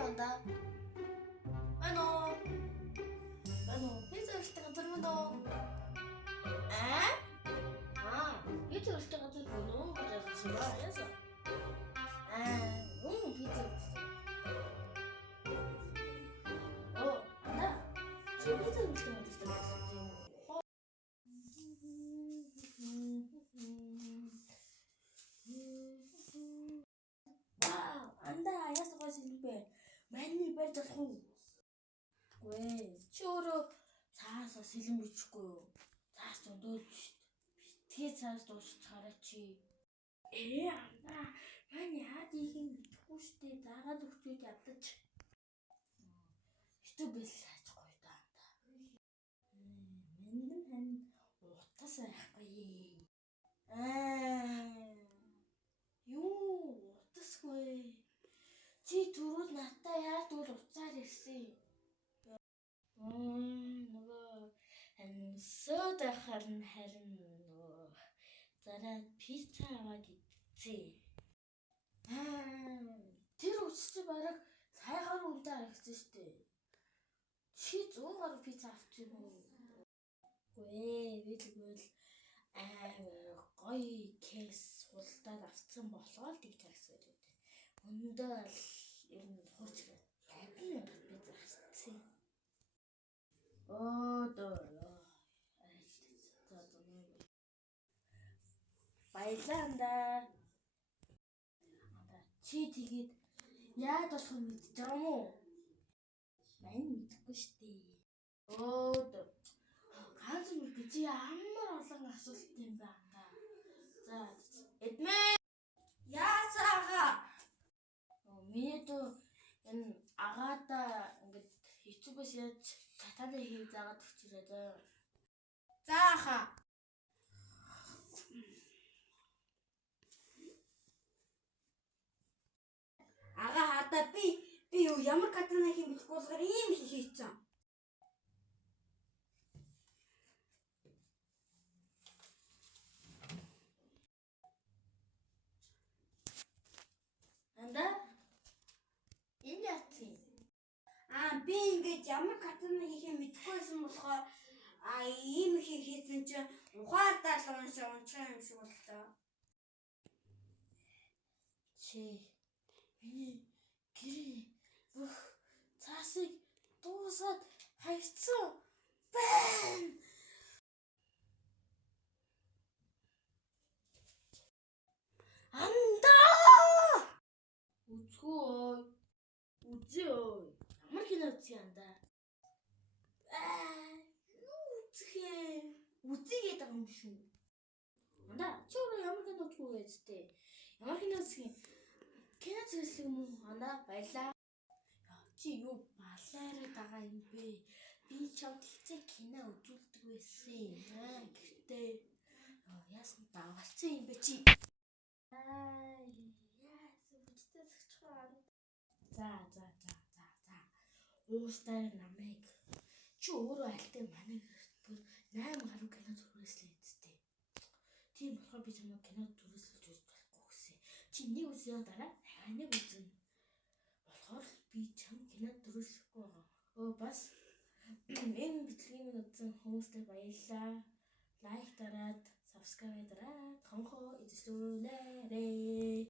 온다. 피자 올 때가 들어온다. 피자 올 때가 들어오는 거잖아. 좋아해서. 피자 올 때. 나. 저 피자 올 때가 들어왔어. 안다. яасан гой сэлбэ. Маний барьж болох уу? Гүй. Чи өөрөө цаасаа сэлэн бичихгүй юу? Цаас зөндөөд шүү дээ. Тэгээ цаас дуусчихараа чи. Анда. Маний яад ийхин мэдхгүй шүү дээ. Заагаад өгчөөд ядаж. Хэцүү бэл хайчихгүй да анда. Мэндэн хан утас байхгүй. Юу утасгүй. Чи түрүүл надтай яаж тэгвэл уцаар ирсэн. Нөгөө сода харин нөгөө зараад пицца аваад идсэн. Тэр үсч бараг сайгаар үнтэй харагдсан шүү дээ. Чи 100 гаруй пицца авчих юм уу? Гүй, би тэгвэл гоё кейс хулдаад авцсан болохоор тэгж харагдсан үү. Өндөө л ер нь хурц 50,000 пицца авсан. Баялаанда. Чи тэгээд яад болох нь мэдж байгаа юм уу? Мань мэдэхгүй шүү дээ. Ганц мэдээ чи ямар олон асуулт юм бэ анда. За, эдмээ. Яасаага. Миний дөө энэ агаада ингээд YouTube-ээс яаж татаад хийж заагаад өгчөрөө заа. Зааха. Ага хата би юу ямар катана хийх мэдэхгүй болохоор ийм хийчихсэн. Анда энэ яцсан. Би ингэж ямар катана хийх мэдэхгүйсэн болохоор ийм хийсэн чинь ухаалтаа л уншаа юм шиг боллоо. Чи миний гэрээ бүх цаасыг дуусаад хайцсан байна. Анда! Үзгүй. Үзээ. Ямар кино үзье анда? Юу үзэх үзьгээд байгаа юм шүү. Анда чи өөрөө ямар кино үзэх вэ гэжтэй? Ямар кино үзэх юм? Кино зэрэглэх юм уу? Анда баялаа. Чи юу балаараад байгаа юм бэ? Би чамд хэцээ кино үзүүлдэг байсан. Гэхдээ яасан давгалцсан юм бэ чи? Яасан бүжтэй сэгчхаа. За. Уустаар намайг чи өөрөө альтай манай гэртээ 8 гаруй кино зүрхээслээ гэдтэй. Тийм болохоор би чамайг кино зүрхээслэж үзэж болохгүй гэсэн. Чи нэг үзсэн дараа нэг үзнэ. Болохоор би чам кино зүрхээслэхгүй байгаа. Бас энэ бичлэгийг үзсэн хүмүүстээ баярлалаа. Лайк дараад, subscribe дараад, хонхоо эзлүүлээрэй.